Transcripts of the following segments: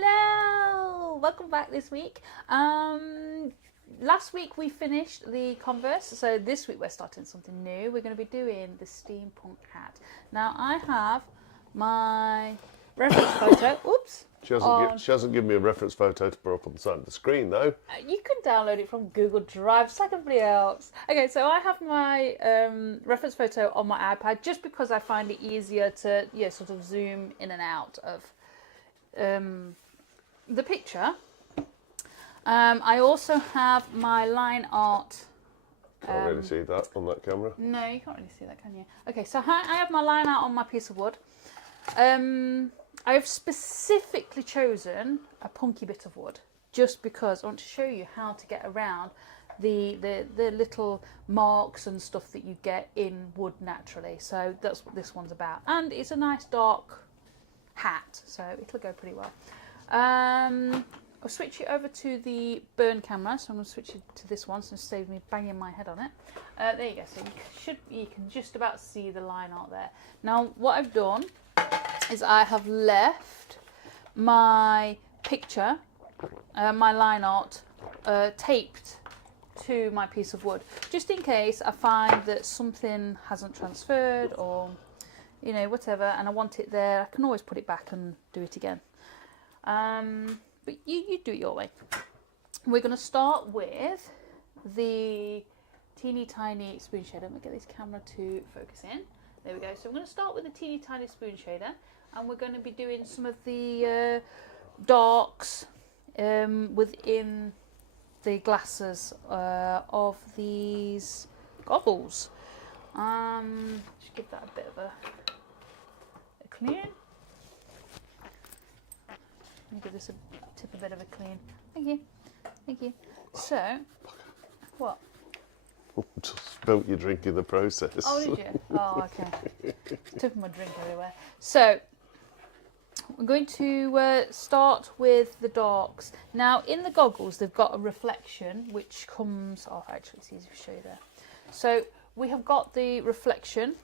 Hello! Welcome back this week. Last week we finished the Converse, so this week we're starting something new. We're going to be doing the Steampunk Hat. Now I have my reference photo. Oops. She hasn't given me a reference photo to put up on the side of the screen though. You can download it from Google Drive, just like everybody else. Okay, so I have my reference photo on my iPad just because I find it easier to sort of zoom in and out of the picture. I also have my line art. Can't really see that on that camera. No, you can't really see that, can you? Okay, so I have my line art on my piece of wood. I've specifically chosen a punky bit of wood just because I want to show you how to get around the little marks and stuff that you get in wood naturally. So that's what this one's about. And it's a nice dark hat, so it'll go pretty well. I'll switch it over to the burn camera, so I'm going to switch it to this one so it saves me banging my head on it. There you go, so you can just about see the line art there. Now what I've done is I have left my picture, my line art, taped to my piece of wood, just in case I find that something hasn't transferred or whatever, and I want it there. I can always put it back and do it again. But you do it your way. We're going to start with the teeny tiny spoon shader. Let me get this camera to focus in. There we go. So I'm going to start with the teeny tiny spoon shader, and we're going to be doing some of the darks within the glasses of these goggles. Just give that a bit of a clean. Let me give this a bit of a clean. Thank you. Thank you. So, what? Just spilt your drink in the process. Oh, did you? Oh, okay. Took my drink everywhere. So, we're going to start with the darks. Now, in the goggles, they've got a reflection which comes... Oh, actually, it's easy to show you there. So, we have got the reflection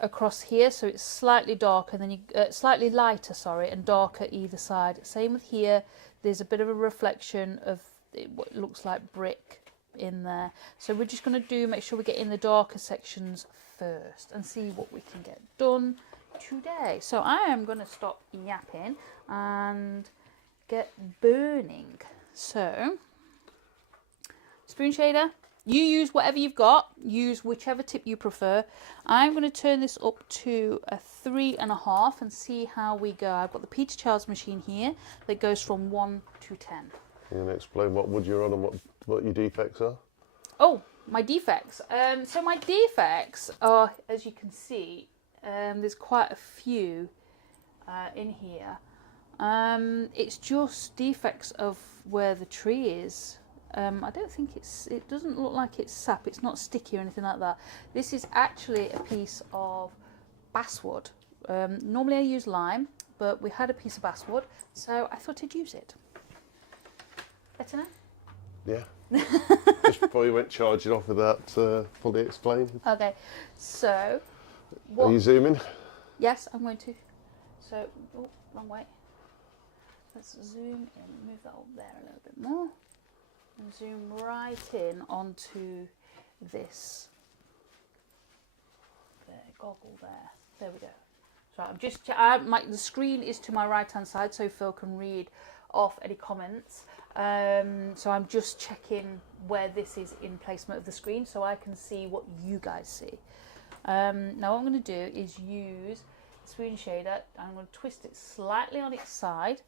across here, so it's slightly darker, and then slightly lighter, sorry, and darker either side. Same with here. There's a bit of a reflection of what looks like brick in there. So we're just going to make sure we get in the darker sections first and see what we can get done today. So I am going to stop yapping and get burning. So spoon shader. You use whatever you've got, use whichever tip you prefer. I'm going to turn this up to a 3.5 and see how we go. I've got the Peter Childs machine here that goes from 1 to 10. You going to explain what wood you're on and what your defects are? Oh, my defects. So my defects are, as you can see, there's quite a few in here. It's just defects of where the tree is. I don't think it doesn't look like it's sap, it's not sticky or anything like that. This is actually a piece of basswood. Normally I use lime, but we had a piece of basswood, so I thought I'd use it. Better now? Yeah. Just before you went charging off with that, fully explained. Okay, so... Are you zooming? Yes, I'm going to. So, oh, wrong way. Let's zoom in, move that up there a little bit more. And zoom right in onto this goggle there. There we go. So I'm just the screen is to my right hand side, so Phil can read off any comments. So I'm just checking where this is in placement of the screen, so I can see what you guys see. Now what I'm going to do is use the spoon shader. I'm going to twist it slightly on its side.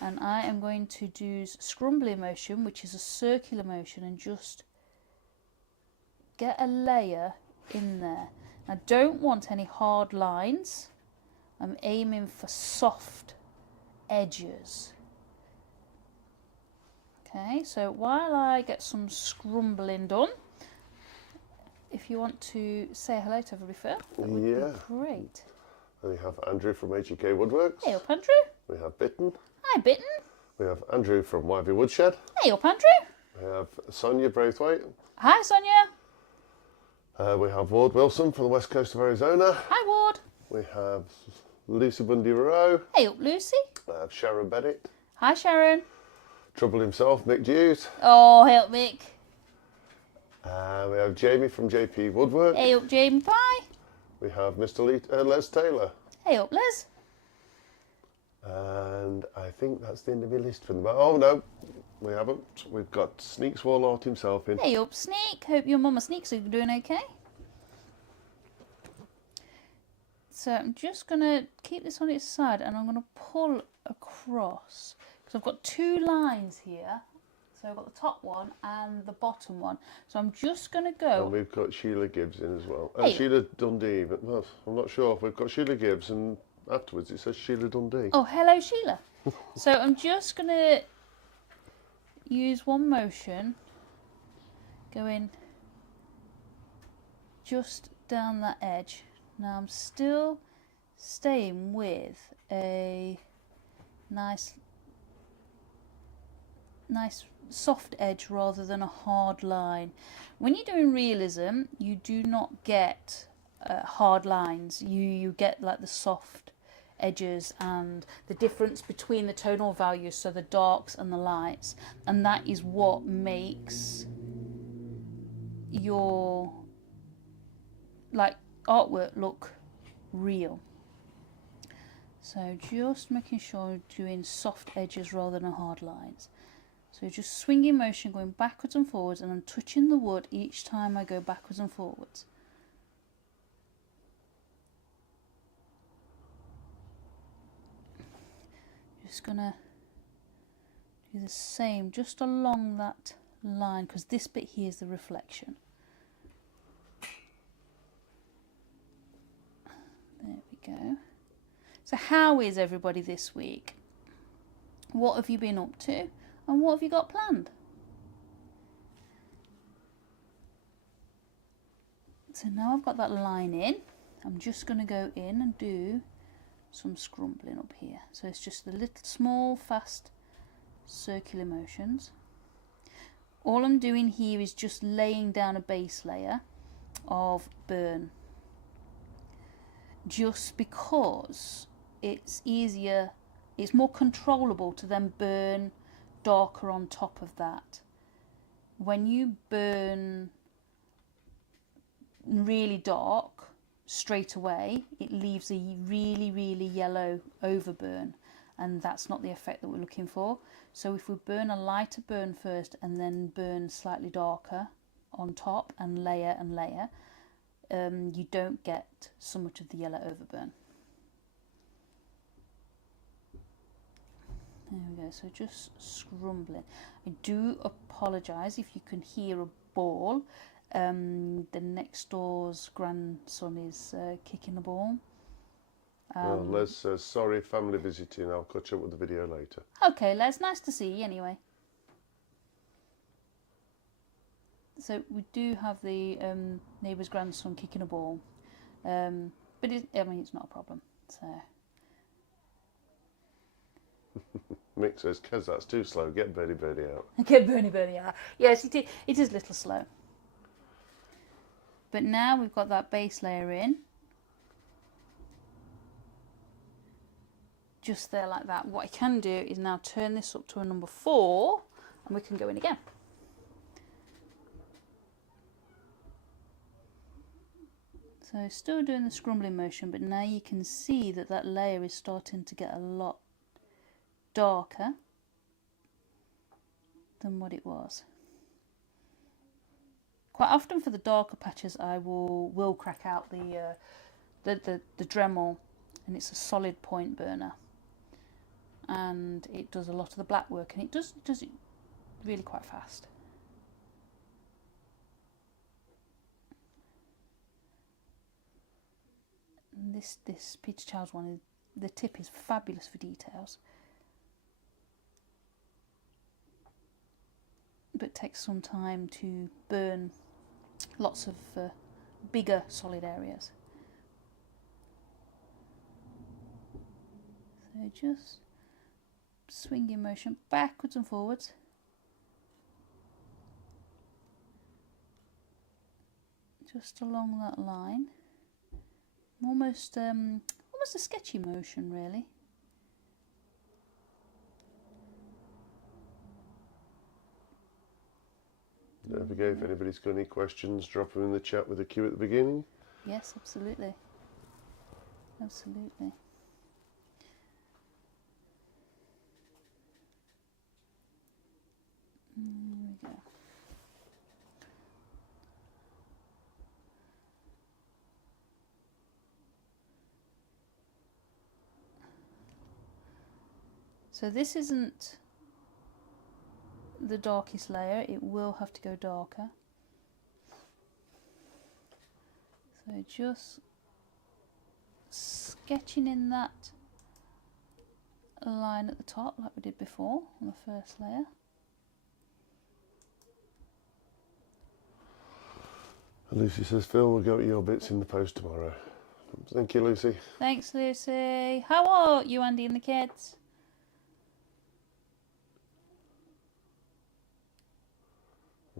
And I am going to do scrumbling motion, which is a circular motion, and just get a layer in there. I don't want any hard lines. I'm aiming for soft edges. Okay, so while I get some scrumbling done, if you want to say hello to everybody, Phil, that would be great. And we have Andrew from HEK Woodworks. Hey up, Andrew. We have Bitten. Hi, Bitten. We have Andrew from Wyvie Woodshed. Hey up, Andrew. We have Sonia Braithwaite. Hi, Sonia. We have Ward Wilson from the west coast of Arizona. Hi, Ward. We have Lucy Bundy Rowe. Hey up, Lucy. I have Sharon Bennett. Hi, Sharon. Trouble himself, Mick Hughes. Oh, help, Mick. We have Jamie from JP Woodwork. Hey up, Jamie Pie. We have Mr. Les Taylor. Hey up, Les. And I think that's the end of my list for the moment. Oh no, we haven't. We've got Sneaks Warlord himself in. Hey up, Sneak. Hope your mama Sneaks are doing okay. So I'm just going to keep this on its side and I'm going to pull across. Because I've got two lines here. So I've got the top one and the bottom one. So I'm just going to go... And we've got Sheila Gibbs in as well. Hey. Sheila Dundee, but well, I'm not sure. We've got Sheila Gibbs and afterwards it says Sheila Dundee. Oh, hello, Sheila. So I'm just going to use one motion, going just down that edge. Now I'm still staying with a nice soft edge rather than a hard line. When you're doing realism, you do not get hard lines. You get like the soft edges and the difference between the tonal values, so the darks and the lights, and that is what makes your like artwork look real. So just making sure you're doing soft edges rather than hard lines. So just swinging motion, going backwards and forwards, and I'm touching the wood each time I go backwards and forwards. Just gonna do the same just along that line, because this bit here is the reflection. There we go. So how is everybody this week? What have you been up to? And what have you got planned? So now I've got that line in, I'm just going to go in and do some scrumbling up here. So it's just the little small fast circular motions. All I'm doing here is just laying down a base layer of burn, just because it's easier, it's more controllable to then burn darker on top of that. When you burn really dark straight away, it leaves a really yellow overburn, and that's not the effect that we're looking for. So if we burn a lighter burn first and then burn slightly darker on top and layer, you don't get so much of the yellow overburn. There we go, so just scrumbling. I do apologise if you can hear a ball. The next door's grandson is kicking a ball. Les says, sorry, family visiting, I'll catch up with the video later. Okay, Les, nice to see you anyway. So we do have the neighbour's grandson kicking a ball, but I mean, it's not a problem. So Mick says, Kez, that's too slow, get Birdie out. get Bernie out. Yes, it is a little slow. But now we've got that base layer in. Just there like that. What I can do is now turn this up to a number 4 and we can go in again. So still doing the scrumbling motion, but now you can see that that layer is starting to get a lot darker than what it was. Quite often for the darker patches I will crack out the Dremel, and it's a solid point burner, and it does a lot of the black work, and it does it really quite fast. And this Peter Childs one, the tip is fabulous for details, but takes some time to burn lots of bigger solid areas. So just swinging motion backwards and forwards. Just along that line. Almost a sketchy motion, really. Don't forget, if anybody's got any questions, drop them in the chat with a Q at the beginning. Yes, absolutely. Absolutely. There we go. So this isn't the darkest layer, it will have to go darker. So just sketching in that line at the top like we did before on the first layer. Lucy says, Phil, we'll go at your bits in the post tomorrow. Thank you, Lucy. Thanks, Lucy. How are you, Andy, and the kids?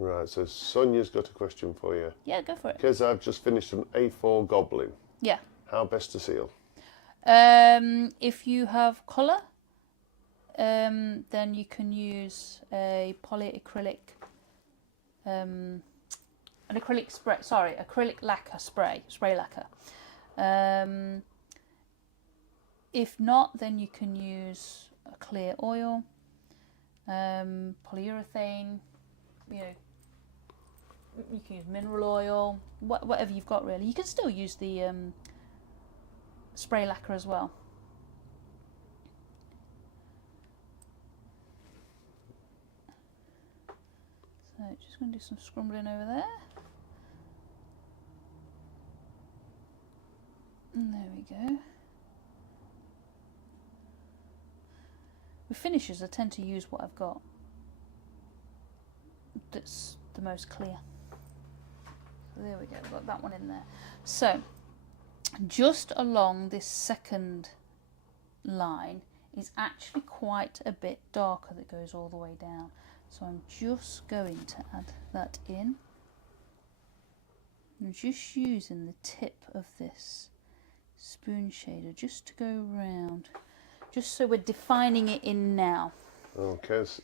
Right, so Sonia's got a question for you. Yeah, go for it. Because I've just finished an A4 goblin. Yeah. How best to seal? If you have colour, then you can use a polyacrylic, an acrylic spray. Sorry, acrylic lacquer spray lacquer. If not, then you can use a clear oil, polyurethane. You know, you can use mineral oil, whatever you've got really. You can still use the spray lacquer as well. So just going to do some scrumbling over there. And there we go. With finishes, I tend to use what I've got that's the most clear. So there we go, we've got that one in there. So just along this second line is actually quite a bit darker that goes all the way down. So I'm just going to add that in. I'm just using the tip of this spoon shader just to go round, just so we're defining it in now. Oh, Kez,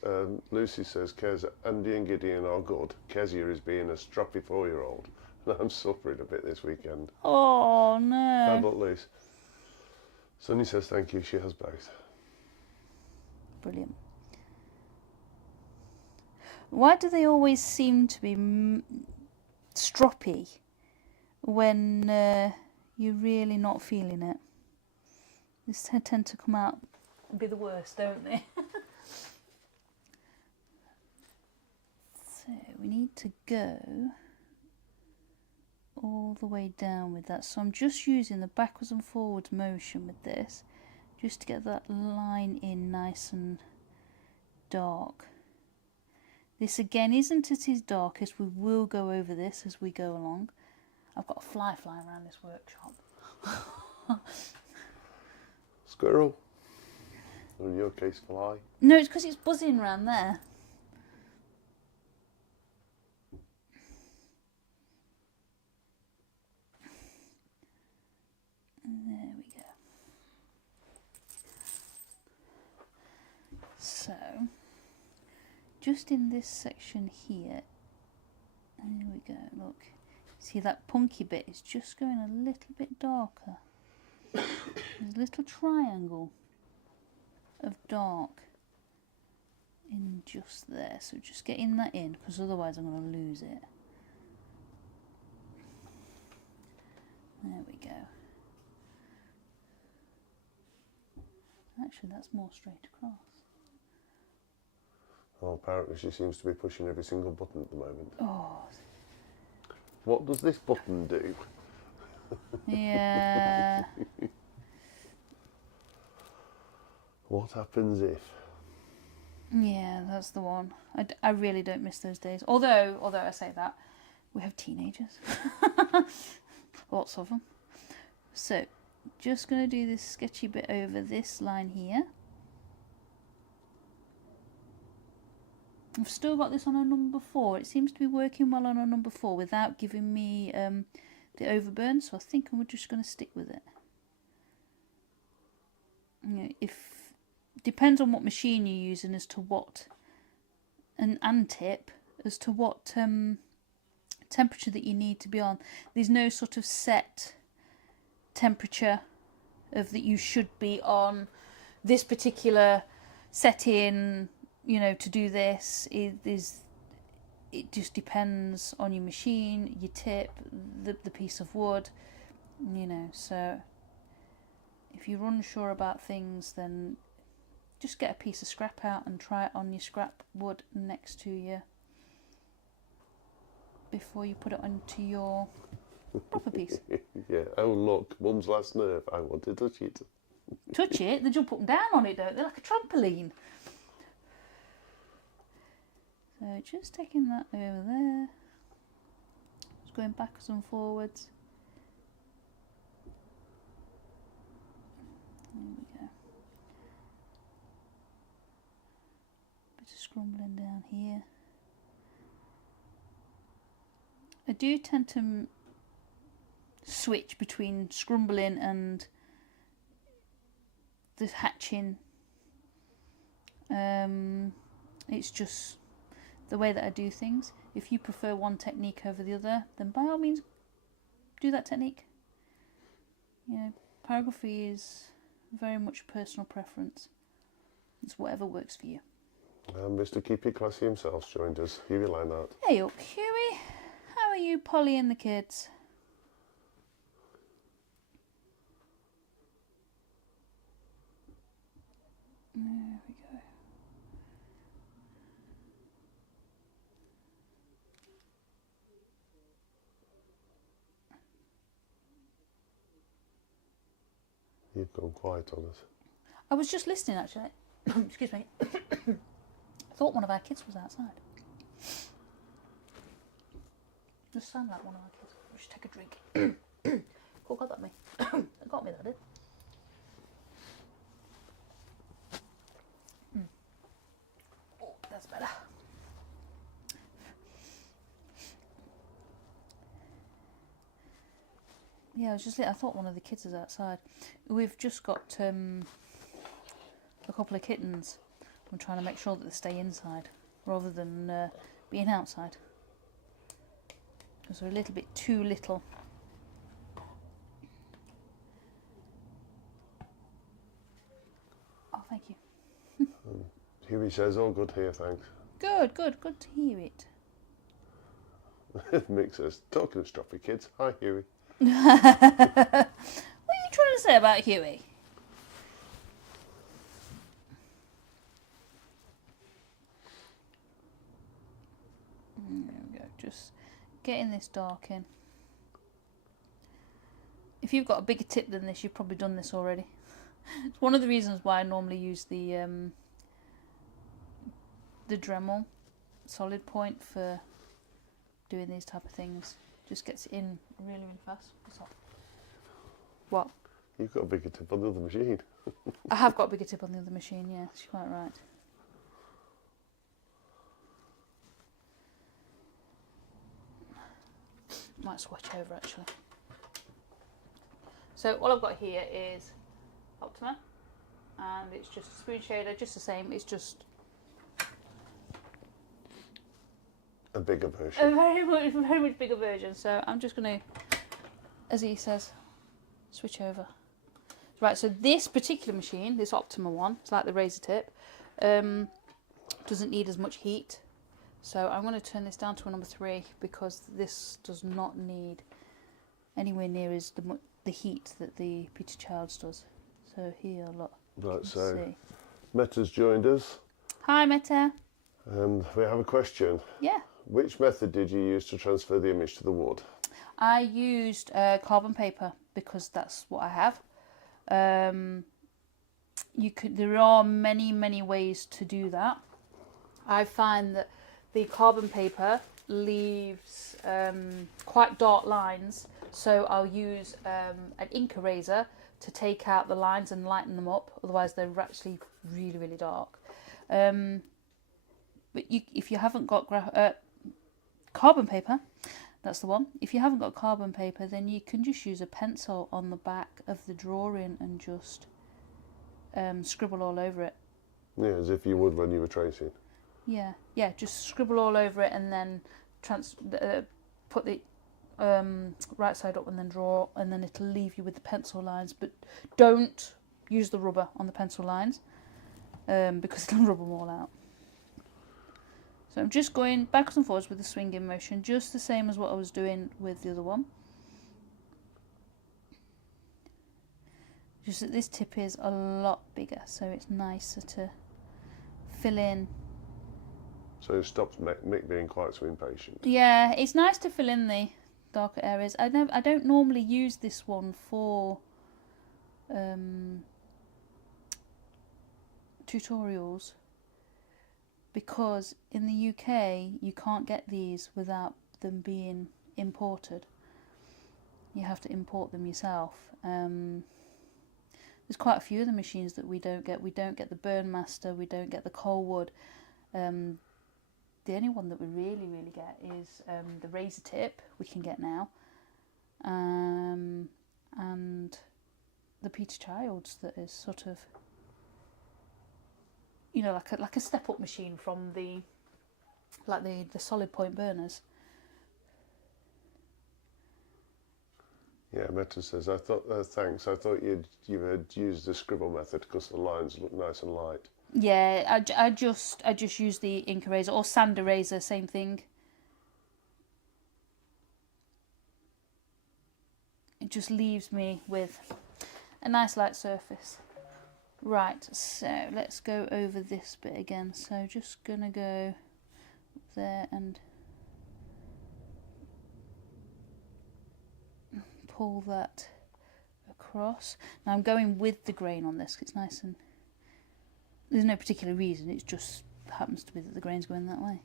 Lucy says, Kez, Andy and Gideon are good. Kezia is being a stroppy 4-year-old. And I'm suffering a bit this weekend. Oh no. Bad luck, Luce. Sonny says thank you, she has both. Brilliant. Why do they always seem to be stroppy when you're really not feeling it? They tend to come out and be the worst, don't they? So we need to go all the way down with that. So I'm just using the backwards and forwards motion with this just to get that line in nice and dark. This again isn't at its darkest. We will go over this as we go along. I've got a fly flying around this workshop. Squirrel? Or in your case, fly? No, it's because it's buzzing around there. There we go. So, just in this section here, there we go, look. See that punky bit is just going a little bit darker. There's a little triangle of dark in just there. So just getting that in, because otherwise I'm going to lose it. There we go. Actually, that's more straight across. Oh, apparently she seems to be pushing every single button at the moment. Oh. What does this button do? Yeah. What happens if? Yeah, that's the one. I really don't miss those days. Although I say that, we have teenagers. Lots of them. So, just going to do this sketchy bit over this line here. I've still got this on a number 4. It seems to be working well on a number 4 without giving me the overburn, so I think I'm just going to stick with it. You know, depends on what machine you're using as to what, and tip as to what temperature that you need to be on. There's no sort of set temperature of that you should be on this particular setting, you know, to do this. It just depends on your machine, your tip, the piece of wood, you know. So if you're unsure about things, then just get a piece of scrap out and try it on your scrap wood next to you before you put it onto your proper piece. Yeah. Oh look, Mum's last nerve. I want to touch it. Touch it, they jump up and down on it, don't they? Like a trampoline. So just taking that over there. Just going backwards and forwards. There we go. Bit of scrumbling down here. I do tend to switch between scrumbling and the hatching. It's just the way that I do things. If you prefer one technique over the other, then by all means do that technique. You know, pyrography is very much personal preference. It's whatever works for you. Mr. Keep It Classy himself joined us. Huey Leinart. Hey up, Huey. How are you, Polly and the kids? There we go. You've gone quiet on us. I was just listening, actually. Excuse me. I thought one of our kids was outside. Just sound like one of our kids. I'll just take a drink. Oh, God, that me. That got me, that did. Oh, that's better. Yeah, I thought one of the kids was outside. We've just got a couple of kittens. I'm trying to make sure that they stay inside rather than being outside, because they're a little bit too little. Oh, thank you. Huey says, all good here, thanks. Good to hear it. Mick says, talking of stroppy kids. Hi, Huey. What are you trying to say about Huey? There we go, just getting this dark in. If you've got a bigger tip than this, you've probably done this already. It's one of the reasons why I normally use the Dremel solid point for doing these type of things. Just gets it in really, really fast. What's that? What? You've got a bigger tip on the other machine. I have got a bigger tip on the other machine, yeah, she's quite right. Might switch over actually. So all I've got here is Optima, and it's just a spoon shader, just the same. It's just A bigger version. a very much bigger version. So I'm just going to, as he says, switch over. Right, so this particular machine, this Optima one, it's like the razor tip, doesn't need as much heat. So I'm going to turn this down to a number 3 because this does not need anywhere near as the heat that the Peter Childs does. So here, look. Right, so Meta's joined us. Hi, Meta. And we have a question. Yeah. Which method did you use to transfer the image to the wood? I used carbon paper because that's what I have. There are many ways to do that. I find that the carbon paper leaves quite dark lines, so I'll use an ink eraser to take out the lines and lighten them up. Otherwise, they're actually really dark. But if you haven't got carbon paper, that's the one. If you haven't got carbon paper, then you can just use a pencil on the back of the drawing and just scribble all over it. Yeah, as if you would when you were tracing. Yeah, just scribble all over it and then put the right side up and then draw, and then it'll leave you with the pencil lines. But don't use the rubber on the pencil lines because it'll rub them all out. So I'm just going backwards and forwards with the swinging motion, just the same as what I was doing with the other one. Just that this tip is a lot bigger, so it's nicer to fill in. So it stops Mick being quite so impatient. Yeah, it's nice to fill in the darker areas. I don't normally use this one for tutorials because in the UK you can't get these without them being imported. You have to import them yourself. There's quite a few of the machines that we don't get. We don't get the Burnmaster, we don't get the Coalwood. The only one that we really get is the razor tip we can get now, and the Peter Childs that is sort of, you know, like a step up machine from the solid point burners. Yeah, Meta says, I thought, thanks, I thought you had used the scribble method because the lines look nice and light. Yeah, I just use the ink eraser or sand eraser, same thing. It just leaves me with a nice light surface. Right, so let's go over this bit again. So just gonna go there and pull that across. Now I'm going with the grain on this, 'cause it's nice and there's no particular reason, it just happens to be that the grain's going that way.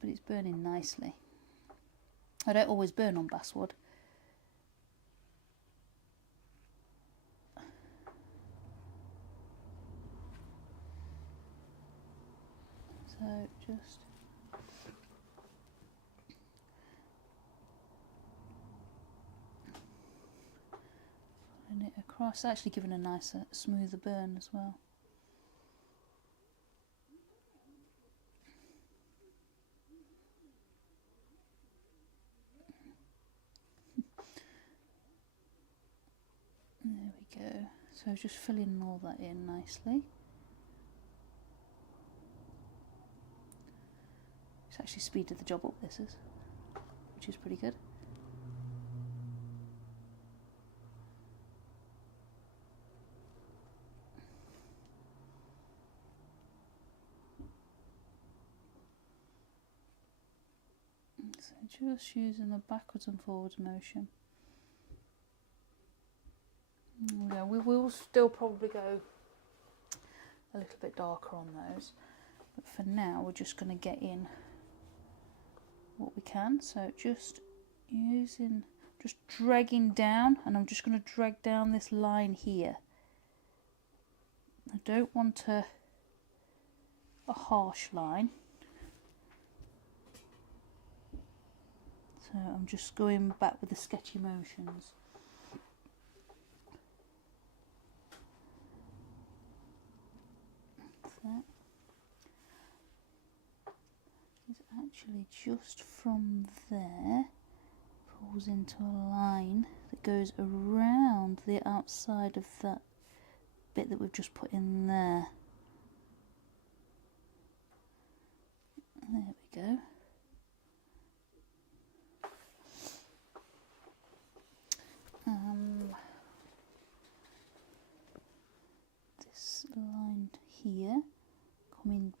But it's burning nicely. I don't always burn on basswood. So just pulling it across, actually giving a nicer, smoother burn as well. There we go. So just filling all that in nicely. It's actually speeded the job up, this is, which is pretty good. So just using the backwards and forwards motion. Yeah, we will still probably go a little bit darker on those, but for now we're just going to get in what we can. So just dragging down, and I'm just going to drag down this line here. I don't want a harsh line, so I'm just going back with the sketchy motions. That is actually just from there, pulls into a line that goes around the outside of that bit that we've just put in there. There we go. This line here,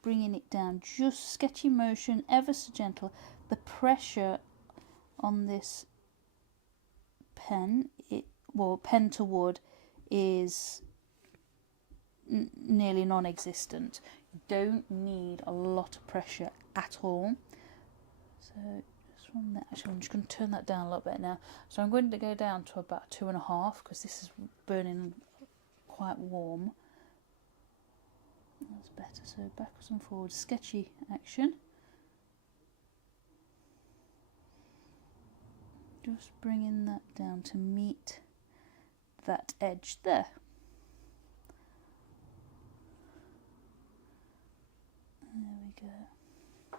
bringing it down, just sketchy motion, ever so gentle. The pressure on this pen, pen to wood, is nearly non-existent. You don't need a lot of pressure at all. So just from there, actually I'm just going to turn that down a little bit now. So I'm going to go down to about 2.5 because this is burning quite warm. That's better. So backwards and forwards, sketchy action. Just bringing that down to meet that edge there. go.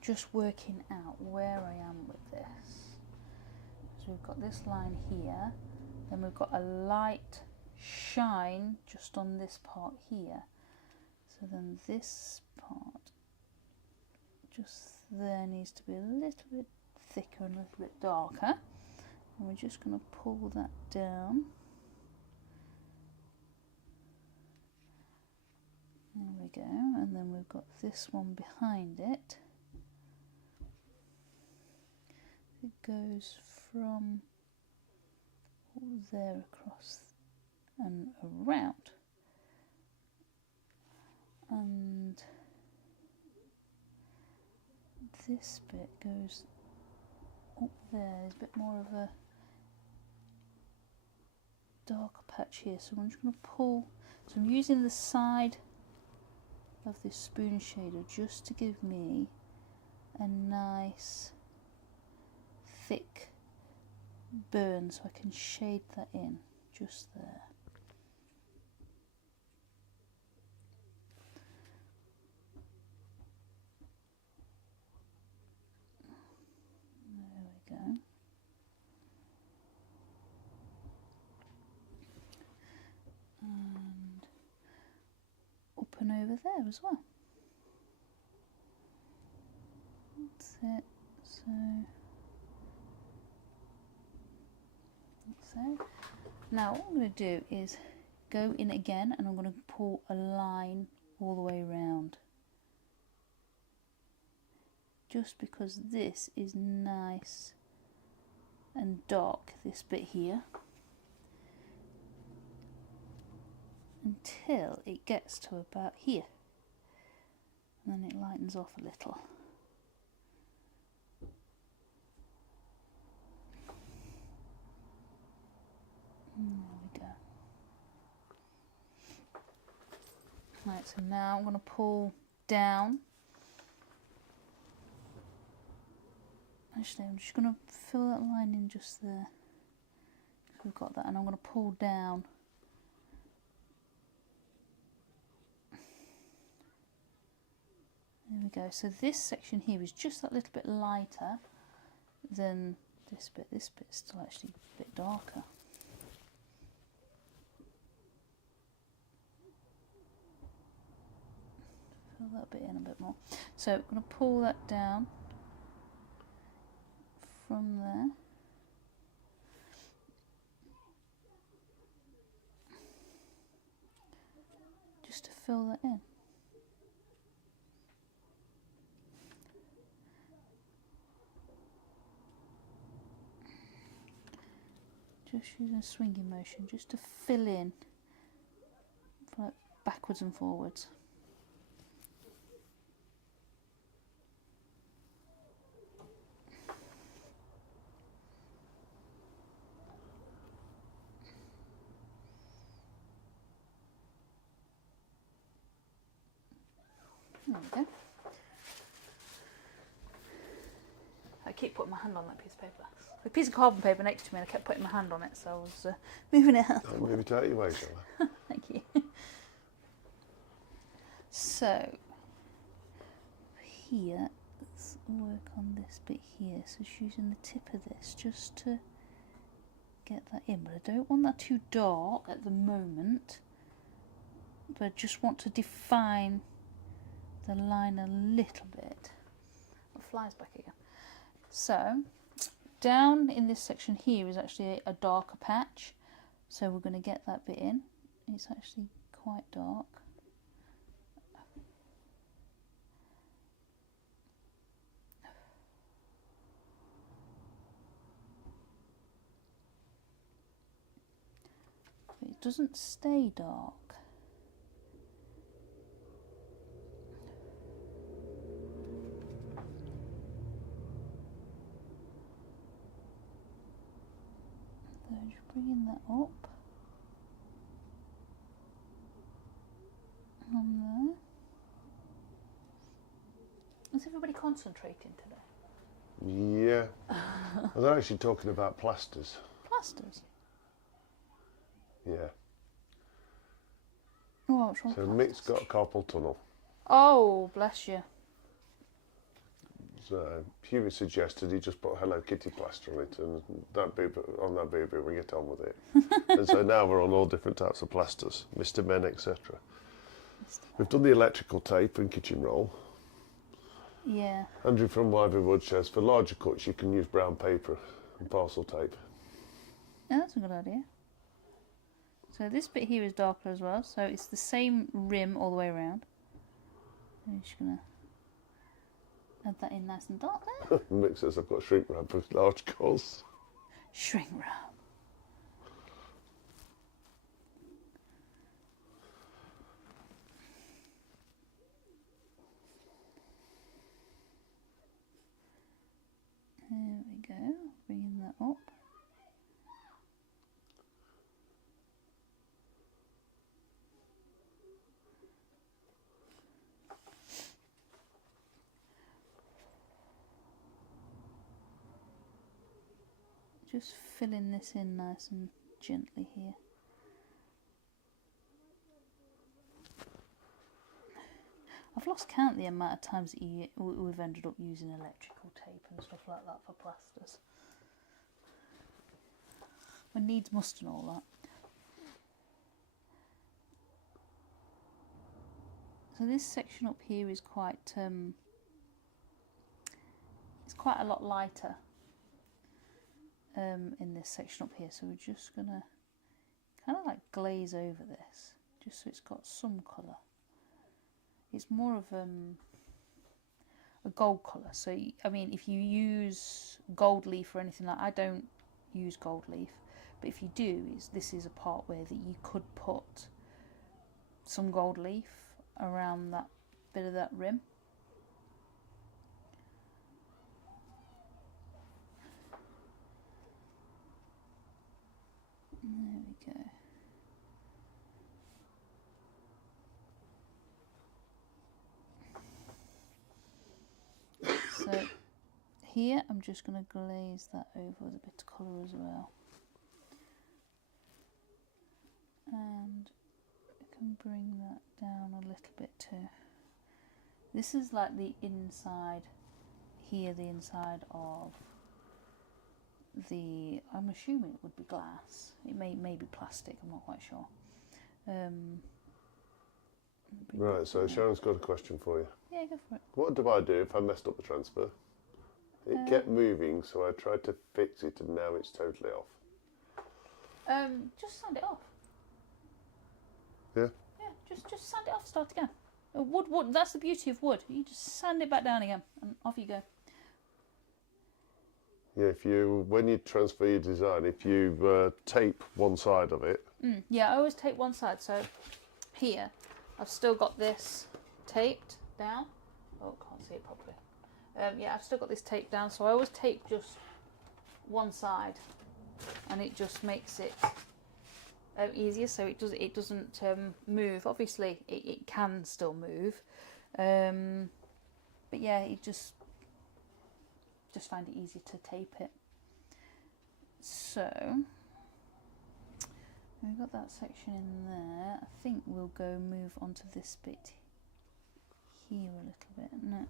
Just working out where I am with this. So we've got this line here, then we've got a light shine just on this part here. So then this part just there needs to be a little bit thicker and a little bit darker. And we're just going to pull that down. There we go, and then we've got this one behind it. It goes from there across and around, and this bit goes up there. There's a bit more of a darker patch here, so I'm just going to pull. So I'm using the side of this spoon shader just to give me a nice thick burn, so I can shade that in just there. There we go. And up and over there as well. That's it. So now what I'm going to do is go in again, and I'm going to pull a line all the way around, just because this is nice and dark, this bit here, until it gets to about here, and then it lightens off a little. There we go. Right, so now I'm going to pull down. Actually, I'm just going to fill that line in just there. We've got that, and I'm going to pull down. There we go. So this section here is just that little bit lighter than this bit. This bit's still actually a bit darker. Fill that bit in a bit more. So I'm going to pull that down from there. Just to fill that in. Just using a swinging motion just to fill in, like backwards and forwards. There we go. I keep putting my hand on that piece of paper. The piece of carbon paper next to me, and I kept putting my hand on it, so I was moving it out. I'll move it out of your way, shall I? Thank you. So, here, let's work on this bit here. So just using the tip of this just to get that in. But I don't want that too dark at the moment. But I just want to define the line a little bit. It flies back again. So, down in this section here is actually a darker patch, so we're going to get that bit in. It's actually quite dark. But it doesn't stay dark. Just bringing that up on there. Is everybody concentrating today? Yeah. I was actually talking about plasters. Plasters? Yeah. Oh, what's wrong So with Mick's plasters? got a carpal tunnel. Oh, bless you. So Huey suggested he just put Hello Kitty plaster on it, and that baby we get on with it. And so now we're on all different types of plasters, Mr. Men, etc. We've done the electrical tape and kitchen roll. Yeah. Andrew from Ivywood says for larger cuts you can use brown paper and parcel tape. Yeah, that's a good idea. So this bit here is darker as well, so it's the same rim all the way around. I'm just going to add that in nice and dark there. Mick says I've got shrink wrap for large coals. Shrink wrap. There we go, bringing that up. Just filling this in nice and gently here. I've lost count the amount of times that we've ended up using electrical tape and stuff like that for plasters. When needs must and all that. So this section up here is quite, it's quite a lot lighter in this section up here. So we're just gonna kind of like glaze over this, just so it's got some colour. It's more of a gold colour. So I mean, if you use gold leaf or anything like, I don't use gold leaf, but if you do, this is a part where that you could put some gold leaf around that bit of that rim. There we go. So here I'm just going to glaze that over with a bit of colour as well. And I can bring that down a little bit too. This is like the inside here, the inside of the, I'm assuming it would be glass. It may be plastic, I'm not quite sure. Right, so Sharon's got a question for you. Yeah, go for it. What do I do if I messed up the transfer? It kept moving, so I tried to fix it and now it's totally off. Just sand it off. Yeah? Yeah, just sand it off, start again. Wood, that's the beauty of wood. You just sand it back down again and off you go. Yeah, when you transfer your design, if you tape one side of it. Yeah, I always tape one side. So here, I've still got this taped down. Oh, can't see it properly. Yeah, I've still got this taped down. So I always tape just one side, and it just makes it easier. So it doesn't move. Obviously, it can still move, but yeah, it just find it easier to tape it. So we've got that section in there. I think we'll go move onto this bit here a little bit. No,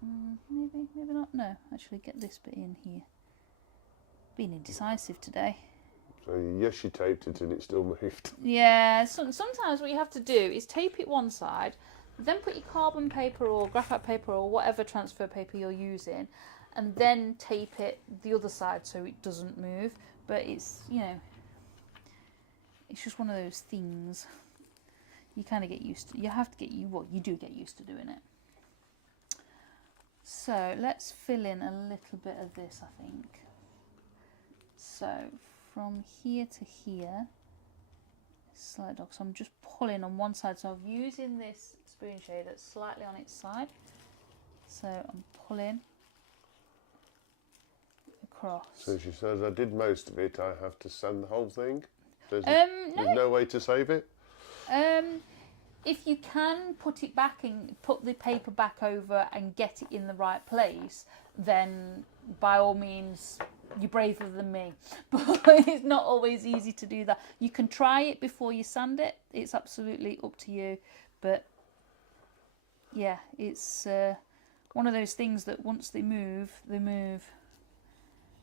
maybe not. No, actually get this bit in here. Being indecisive today. So yes, you taped it and it still moved. Yeah, sometimes what you have to do is tape it one side, then put your carbon paper or graphite paper or whatever transfer paper you're using, and then tape it the other side so it doesn't move. But it's, it's just one of those things you kind of get used to. You have to get you do get used to doing it. So let's fill in a little bit of this, I think. So from here to here, slight dog. So I'm just pulling on one side. So I'm using this spoon shader that's slightly on its side. So I'm pulling across. So she says, I did most of it, I have to sand the whole thing? There's No. no way to save it? If you can put it back and put the paper back over and get it in the right place, then by all means, you're braver than me. But it's not always easy to do that. You can try it before you sand it. It's absolutely up to you. But yeah, it's one of those things that once they move,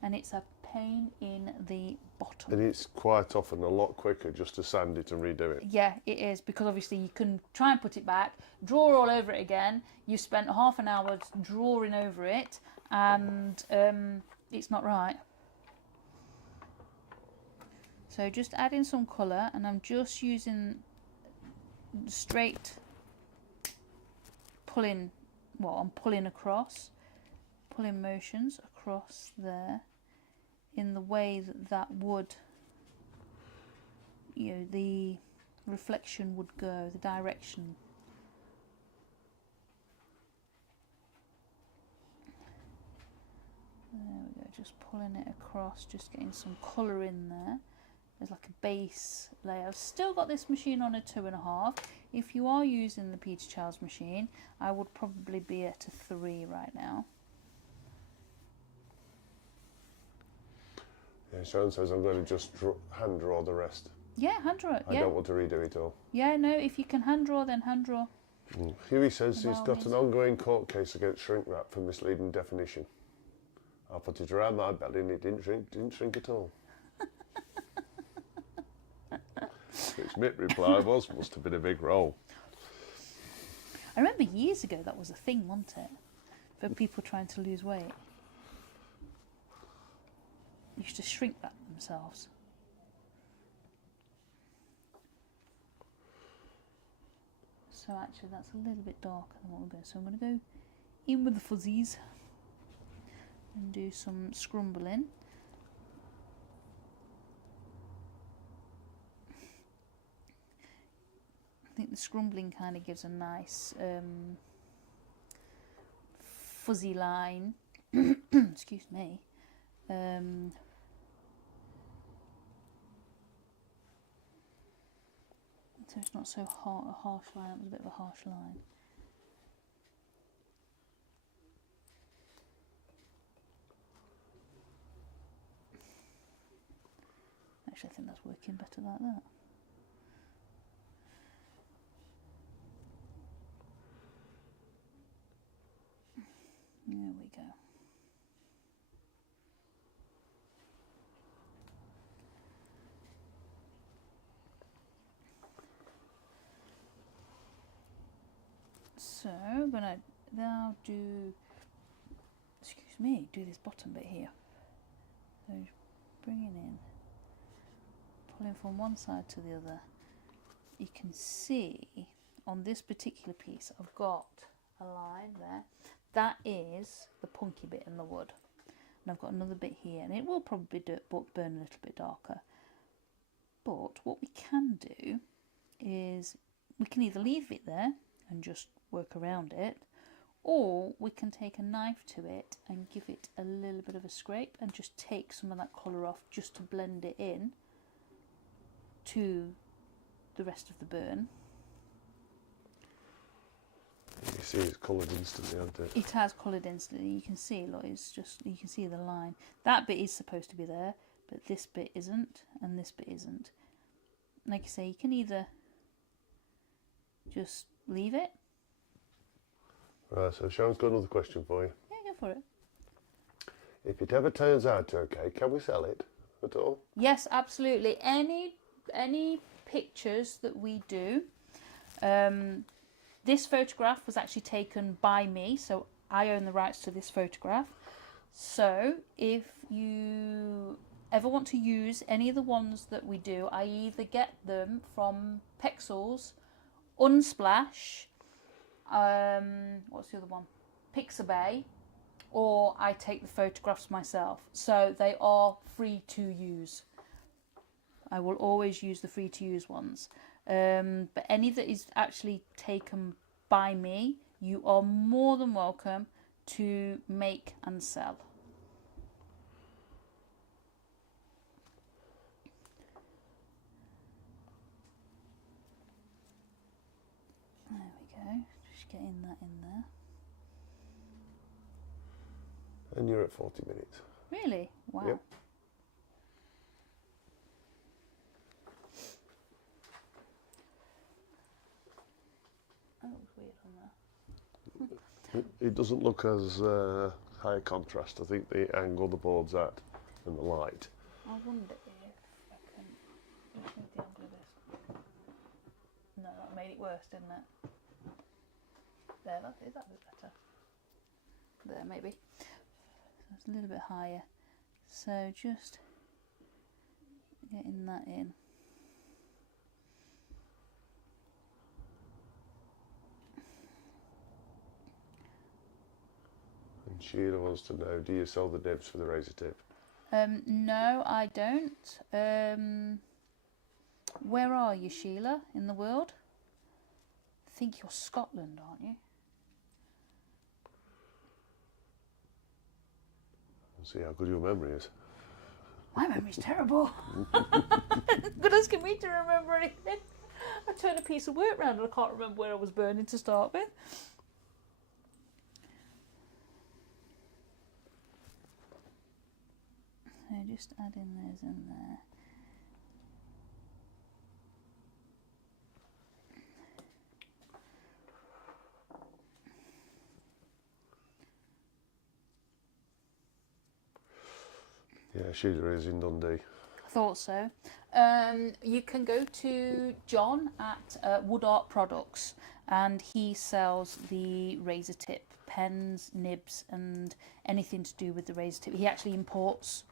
and it's a pain in the bottom. And it's quite often a lot quicker just to sand it and redo it. Yeah, it is, because obviously you can try and put it back, draw all over it again. You've spent half an hour drawing over it, and it's not right. So just add in some colour, and I'm just using straight pulling, well, I'm pulling across, pulling motions across there in the way that that would, you know, the reflection would go, the direction. There we go, just pulling it across, just getting some colour in there. There's like a base layer. I've still got this machine on a 2.5. If you are using the Peter Childs machine, I would probably be at a 3 right now. Yeah, Sharon says I'm going to just hand draw the rest. Yeah, hand draw it. I don't want to redo it all. Yeah, no, if you can hand draw, then hand draw. Huey says he's got an ongoing court case against shrink wrap for misleading definition. I put it around my belly and it didn't shrink at all. Which Mitt reply was, must have been a big roll. I remember years ago that was a thing, wasn't it? For people trying to lose weight. They used to shrink wrap themselves. So actually that's a little bit darker than what we're going. So I'm going to go in with the fuzzies and do some scrumbling. I think the scrumbling kind of gives a nice fuzzy line. Excuse me. So it's not so a harsh line. It was a bit of a harsh line. Actually, I think that's working better like that. There we go. So I'm going to now do, excuse me, do this bottom bit here. So bringing in, pulling from one side to the other. You can see on this particular piece I've got a line there. That is the punky bit in the wood. And I've got another bit here, and it will probably burn a little bit darker. But what we can do is we can either leave it there and just work around it, or we can take a knife to it and give it a little bit of a scrape and just take some of that colour off just to blend it in to the rest of the burn. You see it's coloured instantly, hasn't it? It has coloured instantly. You can see, look, it's just, you can see the line. That bit is supposed to be there, but this bit isn't, and this bit isn't. Like I say, you can either just leave it. Right, so Sharon's got another question for you. Yeah, go for it. If it ever turns out okay, can we sell it at all? Yes, absolutely. Any pictures that we do. This photograph was actually taken by me, so I own the rights to this photograph. So if you ever want to use any of the ones that we do, I either get them from Pexels, Unsplash, what's the other one? Pixabay, or I take the photographs myself. So they are free to use. I will always use the free to use ones. But any that is actually taken by me, you are more than welcome to make and sell. There we go, just getting that in there. And you're at 40 minutes. Really? Wow. Yep. That looks weird on there. It doesn't look as high contrast. I think the angle the board's at and the light. I wonder if I can change the angle of this. No, that made it worse, didn't it? There, is that a bit better? There, maybe. So it's a little bit higher. So just getting that in. And Sheila wants to know, do you sell the nibs for the razor tip? No, I don't. Where are you, Sheila, in the world? I think you're Scotland, aren't you? See how good your memory is. My memory's terrible. Good asking me to remember anything. I turn a piece of work round and I can't remember where I was burning to start with. So just adding those in there. Yeah, Sheila is in Dundee. I thought so. You can go to John at Wood Art Products, and he sells the razor tip pens, nibs, and anything to do with the razor tip. He actually imports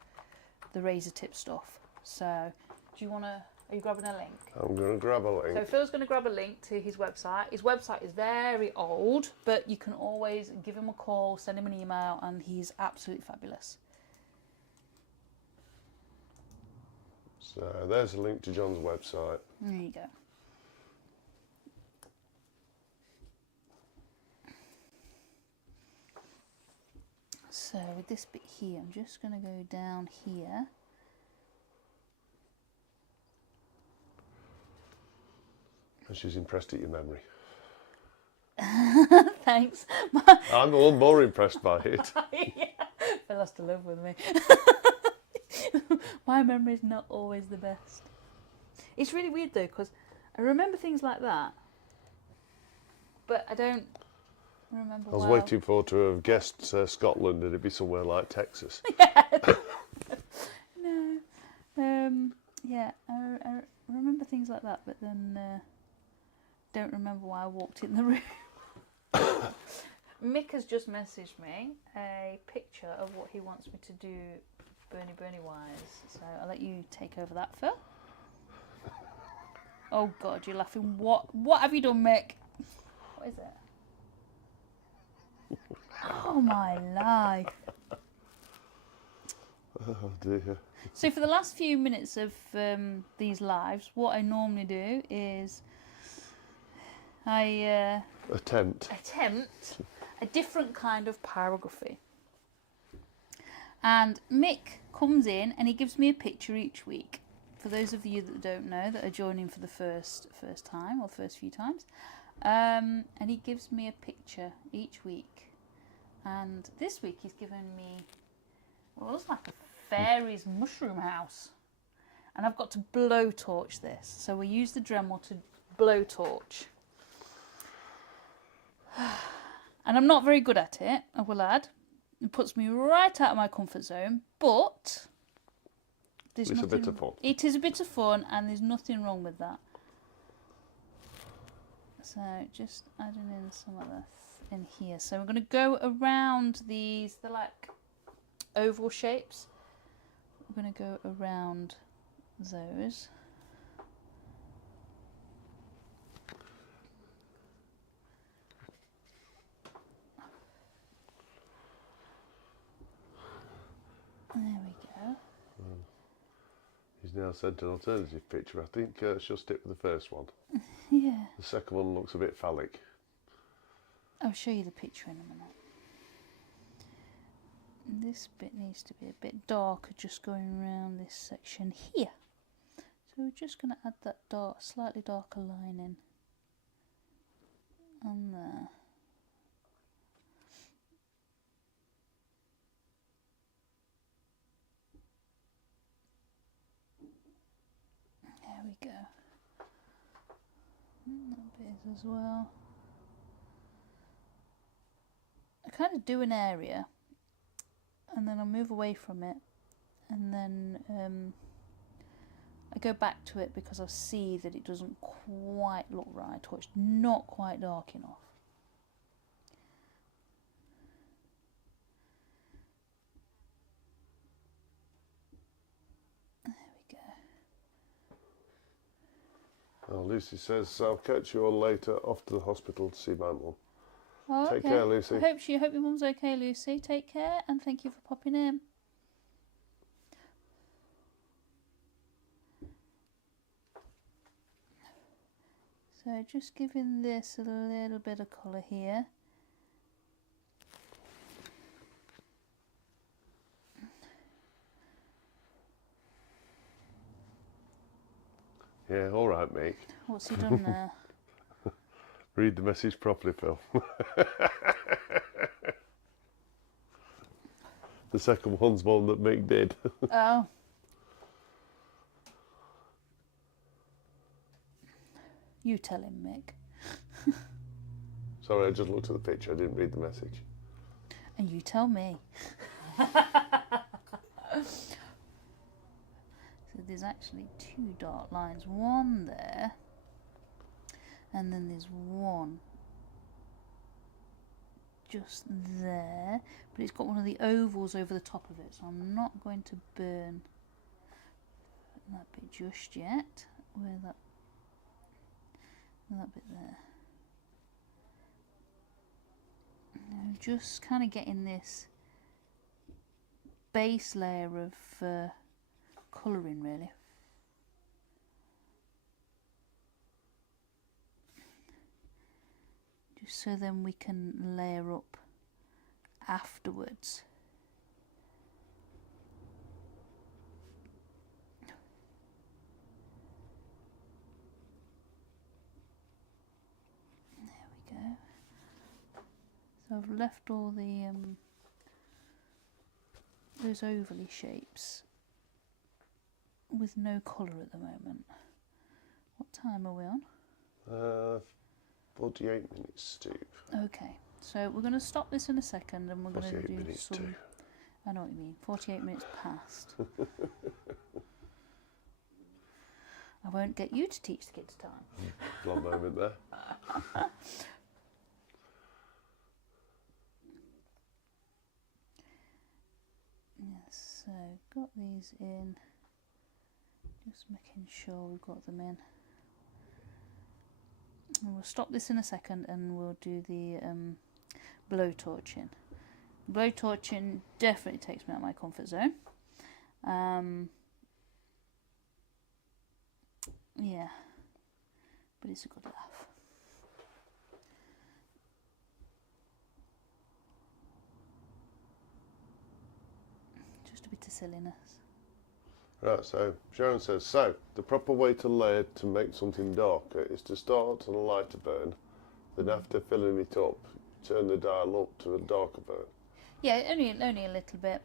the razor tip stuff. So, do you want to? Are you grabbing a link? I'm going to grab a link. So Phil's going to grab a link to his website. His website is very old, but you can always give him a call, send him an email, and he's absolutely fabulous. So there's a link to John's website. There you go. So with this bit here, I'm just going to go down here. And she's impressed at your memory. Thanks. I'm all more impressed by it. Yeah. Phil has to live with me. My memory is not always the best. It's really weird though, because I remember things like that, but I don't remember. I was waiting for to have guessed Scotland, and it'd be somewhere like Texas. Yeah. No. Yeah, I remember things like that, but then don't remember why I walked in the room. Mick has just messaged me a picture of what he wants me to do Bernie wise, so I'll let you take over that, Phil. Oh God, you're laughing. What have you done, Mick? What is it? Oh my life. Oh dear. So for the last few minutes of these lives, what I normally do is I Attempt a different kind of pyrography. And Mick comes in and he gives me a picture each week. For those of you that don't know, that are joining for the first time or the first few times, and he gives me a picture each week. And this week he's given me, well, it looks like a fairy's mushroom house. And I've got to blowtorch this. So we use the Dremel to blowtorch. And I'm not very good at it, I will add. It puts me right out of my comfort zone, but it's a bit of fun. It is a bit of fun, and there's nothing wrong with that. So just adding in some of this in here. So we're going to go around these, they're like oval shapes. We're going to go around those. There we go. He's now sent an alternative picture. I think she'll stick with the first one. Yeah. The second one looks a bit phallic. I'll show you the picture in a minute. This bit needs to be a bit darker, just going around this section here. So we're just going to add that slightly darker line in. On there. There we go. And that bit as well. I kind of do an area and then I'll move away from it, and then I go back to it because I see that it doesn't quite look right, or it's not quite dark enough. There we go. Oh, Lucy says, I'll catch you all later, off to the hospital to see my mum. Oh, Take care, Lucy. I hope your mum's okay, Lucy. Take care, and thank you for popping in. So just giving this a little bit of colour here. Yeah, all right, Mick. What's he done there? Read the message properly, Phil. The second one's one that Mick did. Oh. You tell him, Mick. Sorry, I just looked at the picture. I didn't read the message. And you tell me. So there's actually two dark lines. One there. And then there's one just there. But it's got one of the ovals over the top of it. So I'm not going to burn that bit just yet. Where that bit there. Now just kind of getting this base layer of colouring, really. Just so then we can layer up afterwards. So I've left all the those ovally shapes with no colour at the moment. What time are we on? 48 minutes, Steve. Okay, so we're going to stop this in a second, and we're going to 48 do minutes some. too. I know what you mean. 48 minutes past. I won't get you to teach the kids time. Blonde moment there. Yes, so got these in, just making sure we've got them in. And we'll stop this in a second and we'll do the blowtorching. Blowtorching definitely takes me out of my comfort zone. Yeah, but it's a good laugh. Just a bit of silliness. Right, so Sharon says, so the proper way to layer to make something darker is to start on a lighter burn, then after filling it up, turn the dial up to a darker burn. Yeah, only a little bit.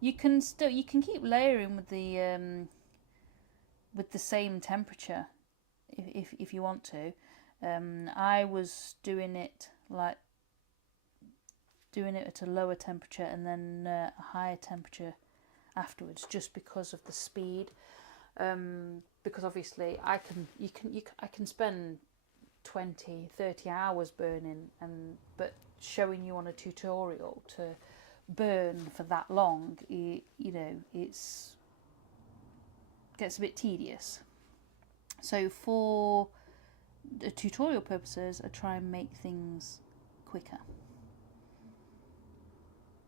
You can keep layering with the same temperature if you want to. I was doing it at a lower temperature and then a higher temperature afterwards, just because of the speed. Because obviously I can spend 20-30 hours burning, but showing you on a tutorial to burn for that long, it's gets a bit tedious. So for the tutorial purposes, I try and make things quicker.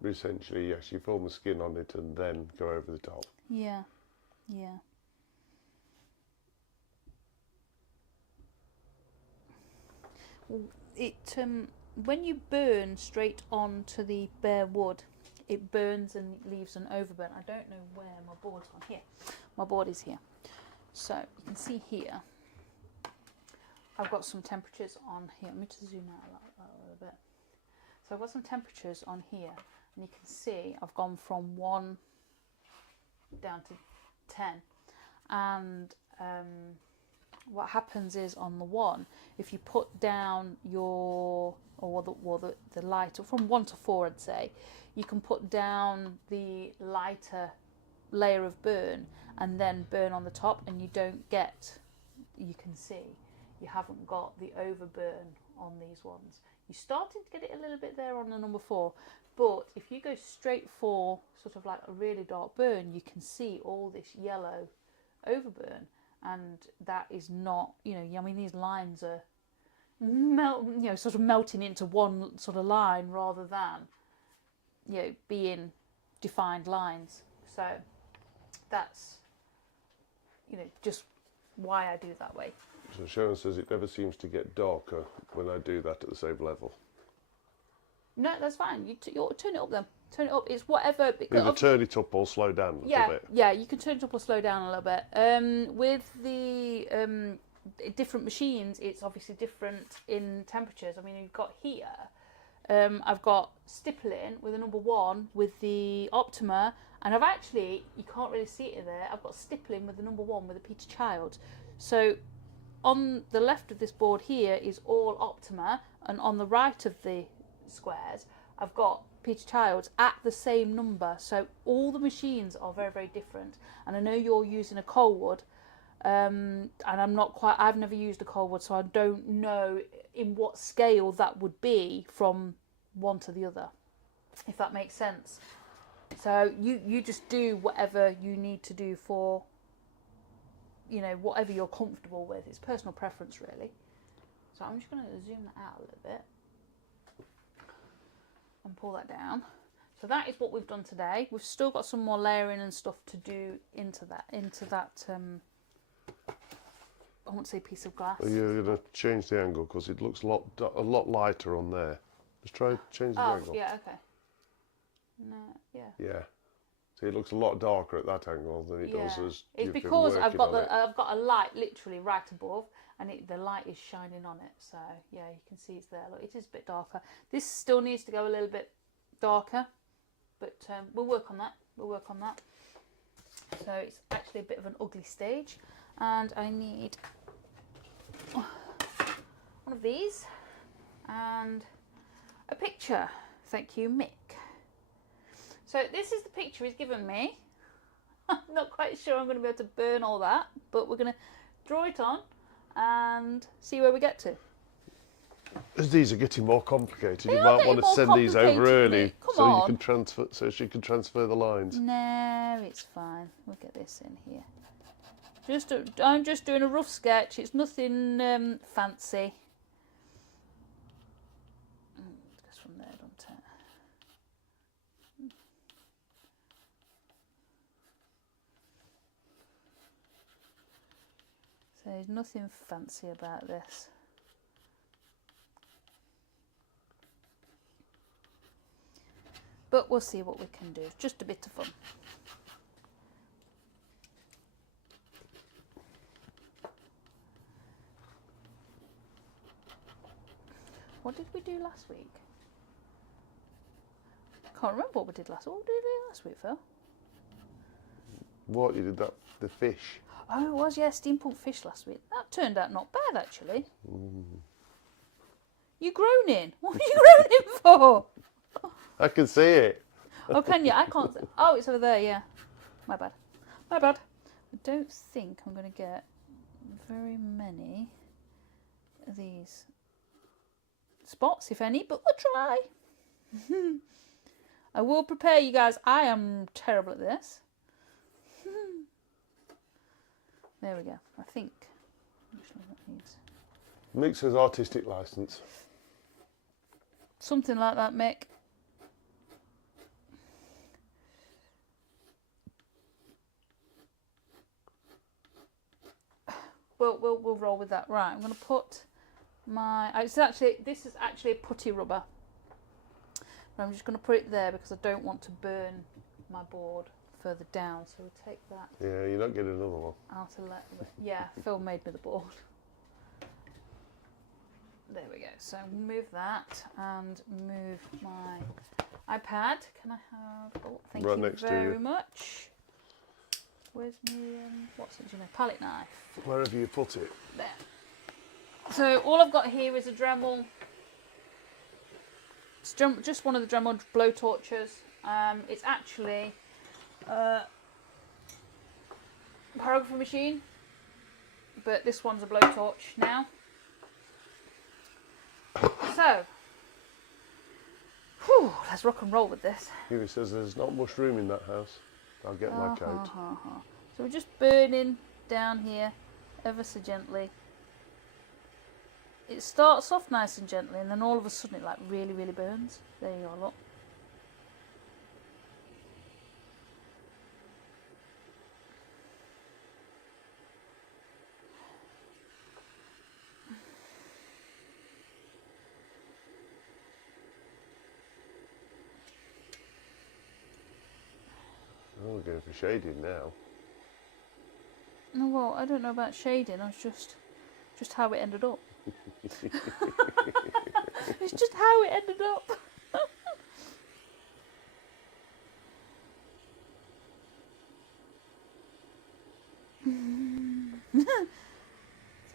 Essentially, yes, you form a skin on it and then go over the top. Yeah, yeah. It when you burn straight onto the bare wood, it burns and leaves an overburn. I don't know where my board's on. Here, my board is here. So you can see here, I've got some temperatures on here. Let me just zoom out a little bit. So I've got some temperatures on here, and you can see I've gone from 1 down to 10, and what happens is on the one, if you put down your, the lighter, from 1 to 4 I'd say, you can put down the lighter layer of burn and then burn on the top, and you don't get, you can see, you haven't got the overburn on these ones. You're starting to get it a little bit there on the number 4, but if you go straight for sort of like a really dark burn, you can see all this yellow overburn, and that is not, you know, I mean, these lines are sort of melting into one sort of line rather than, you know, being defined lines. So that's, you know, just why I do it that way. So Sharon says it never seems to get darker when I do that at the same level. No, that's fine. You turn it up then. Turn it up. It's whatever. Either turn it up or slow down a little bit. Yeah, you can turn it up or slow down a little bit. With the different machines, it's obviously different in temperatures. I mean, you've got here, I've got stippling with a number 1 with the Optima, and I've actually, you can't really see it in there, I've got stippling with the number 1 with a Peter Child. So on the left of this board here is all Optima, and on the right of the squares I've got Peter Childs at the same number. So all the machines are very, very different. And I know you're using a Coalwood, and I've never used a Coalwood, so I don't know in what scale that would be from one to the other, if that makes sense. So you just do whatever you need to do for, you know, whatever you're comfortable with. It's personal preference, really. So I'm just going to zoom that out a little bit and pull that down. So that is what we've done today. We've still got some more layering and stuff to do into that I won't say piece of glass. Are you going to change the angle because it looks a lot lighter on there? Just try change the angle. Yeah, okay. No, yeah. Yeah. See, it looks a lot darker at that angle than it does as it's you've been because working I've got on it. I've got a light literally right above, and the light is shining on it. So yeah, you can see it's there. Look, it is a bit darker. This still needs to go a little bit darker, but we'll work on that. We'll work on that. So it's actually a bit of an ugly stage, and I need one of these and a picture. Thank you, Mick. So this is the picture he's given me. I'm not quite sure I'm going to be able to burn all that, but we're going to draw it on and see where we get to. As these are getting more complicated, They you are might want to getting send more these over early complicated, Come so you on. can transfer, so she can transfer the lines. No, it's fine. We'll get this in here. I'm just doing a rough sketch. It's nothing fancy. It goes from there, don't it? So there's nothing fancy about this. But we'll see what we can do. Just a bit of fun. What did we do last week? Can't remember what we did last week. What did we do last week, Phil? What, you did that, the fish? Oh, it was, yeah, steampunk fish last week. That turned out not bad, actually. You groaning? What are you groaning for? I can see it. Oh, can you? I can't. Oh, it's over there, yeah. My bad. My bad. I don't think I'm going to get very many of these spots, if any, but we'll try. I will prepare you guys. I am terrible at this. There we go. I think. Actually, that needs Mick says artistic license. something like that, Mick. We'll roll with that. Right, I'm going to put my. This is actually a putty rubber. But I'm just going to put it there because I don't want to burn my board further down. So we'll take that Yeah, you're not getting another one. out a little bit. Yeah, Phil made me the board. There we go. So move that and move my iPad. Can I have? Oh, thank Right you next to very you. much. Where's my, what's it, palette knife? Wherever you put it. There. So all I've got here is a Dremel. It's just one of the Dremel blow torches. It's actually a pyrography machine, but this one's a blowtorch now. So, whew, let's rock and roll with this. Hughie says there's not much room in that house. I'll get my coat. So we're just burning down here ever so gently. It starts off nice and gently, and then all of a sudden it like really, really burns. There you are, look. Oh, we're going for shading now. No, well, I don't know about shading. I was just how it ended up. It's just how it ended up.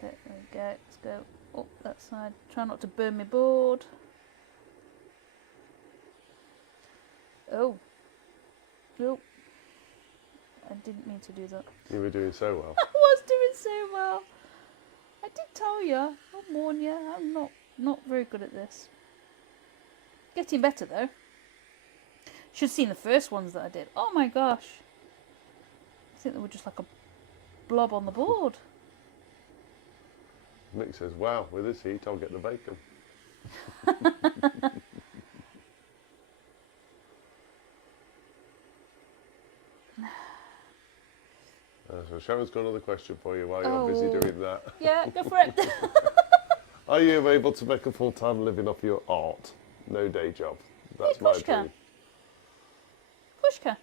So, there we go. Let's go up that side. Try not to burn my board. Oh. Oh. I didn't mean to do that. You were doing so well. I was doing so well. I did tell you. I'll warn you. I'm not very good at this. Getting better though. Should have seen the first ones that I did. Oh my gosh. I think they were just like a blob on the board. Nick says, wow, with this heat I'll get the bacon. So Sharon's got another question for you while you're busy doing that. Yeah, go for it. Are you able to make a full-time living off your art? No day job. That's my dream. Pushka.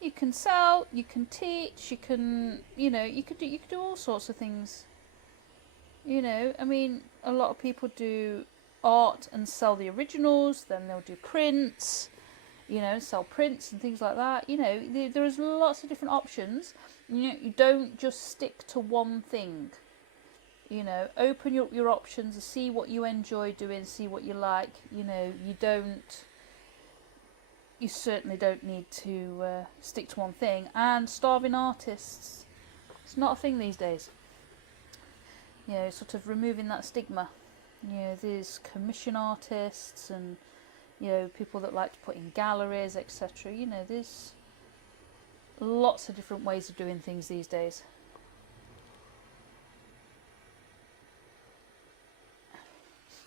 You can sell, you can teach, you can, you could do all sorts of things. I mean, a lot of people do art and sell the originals, then they'll do prints, sell prints and things like that. There's lots of different options. You don't just stick to one thing. Open your options and see what you enjoy doing, see what you like. You certainly don't need to stick to one thing. And starving artists, it's not a thing these days. Sort of removing that stigma. There's commission artists and people that like to put in galleries, etc. There's lots of different ways of doing things these days.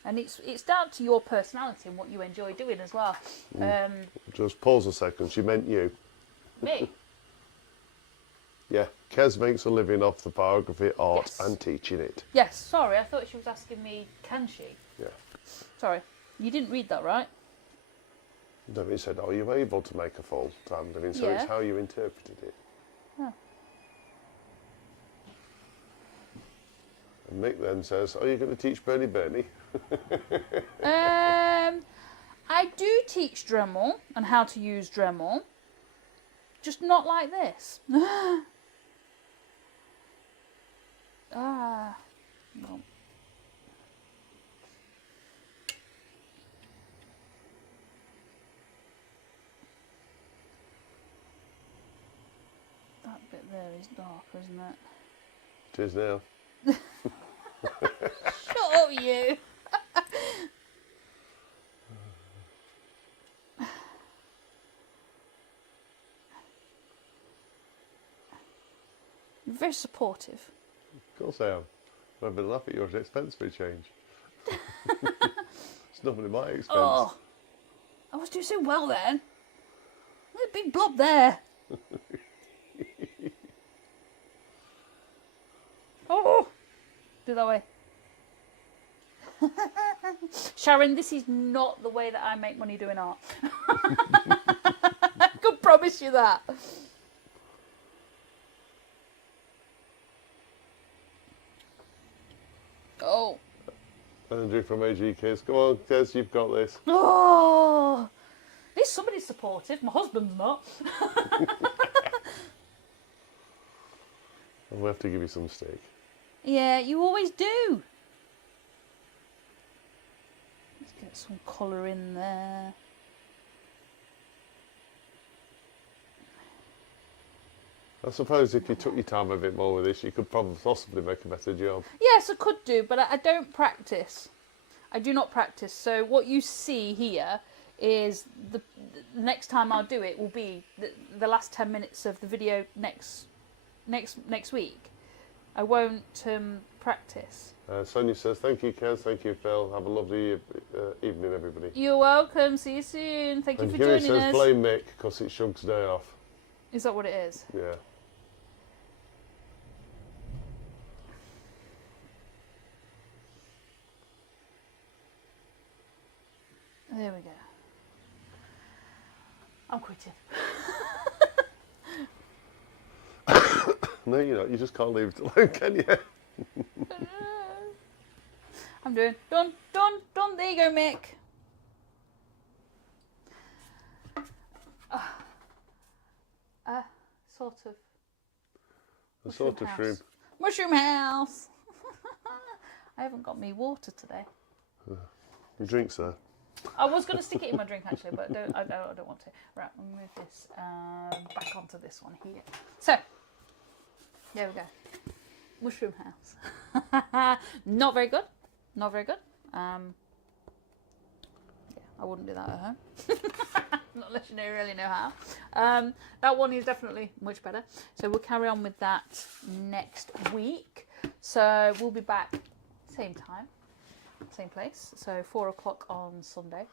And it's down to your personality and what you enjoy doing as well. Just pause a second. She meant you. Me? Yeah. Kez makes a living off the pyrography art Yes. and teaching it. Yes, sorry. I thought she was asking me, can she? Yeah. Sorry. You didn't read that right? No, he said, are you able to make a full-time living? So Yeah. it's how you interpreted it. Oh. And Mick then says, are you going to teach Bernie? I do teach Dremel and how to use Dremel, just not like this. No. That bit there is dark, isn't it? It is now. Shut up, you. You're very supportive. Of course I am. I've been laughing at your expense for a change. It's nothing in my expense. Oh, I was doing so well then. There's a big blob there. Oh, do it that way. Sharon, this is not the way that I make money doing art. I can promise you that. Oh. Andrew from AG Kids. Come on, Kez, you've got this. Oh. At least somebody's supportive. My husband's not. I'll have to give you some steak. Yeah, you always do. Let's get some colour in there. I suppose if you took your time a bit more with this, you could probably possibly make a better job. Yes, I could do, but I don't practice. I do not practice. So what you see here is the next time I'll do it will be the last 10 minutes of the video next week. I won't practice. Sonia says, thank you, Kez. Thank you, Phil. Have a lovely evening, everybody. You're welcome. See you soon. Thank you for joining Kiri says, us. blame Mick because it's Shug's day off. Is that what it is? Yeah. There we go. I'm quitting. No, you're not. You just can't leave it alone, can you? I'm doing done. There you go, Mick. Sort of. A sort of shroom. Mushroom house. I haven't got me water today. Your drink's there. I was going to stick it in my drink actually, but I don't want to. Right, I'll move this back onto this one here. So, there we go. Mushroom house. Not very good. Not very good. Yeah, I wouldn't do that at home. Not unless you really know how. That one is definitely much better. So we'll carry on with that next week. So we'll be back same time, same place. So 4 o'clock on Sunday.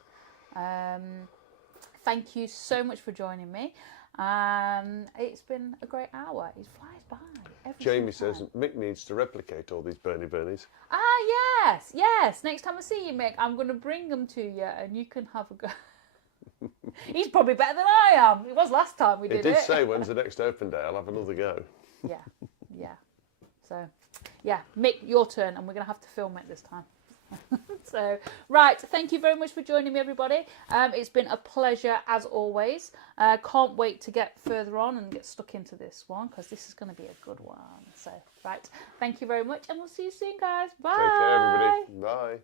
Thank you so much for joining me. It's been a great hour. It flies by. Jamie says Mick needs to replicate all these Bernies. Ah, yes. Next time I see you, Mick, I'm going to bring them to you and you can have a go. He's probably better than I am. It was last time we did it. It did say when's the next open day. I'll have another go. Yeah. So, yeah, Mick, your turn, and we're going to have to film it this time. So, right, thank you very much for joining me, everybody. It's been a pleasure as always. Can't wait to get further on and get stuck into this one because this is going to be a good one. So, right, thank you very much, and we'll see you soon, guys. Bye. Take care, everybody. Bye.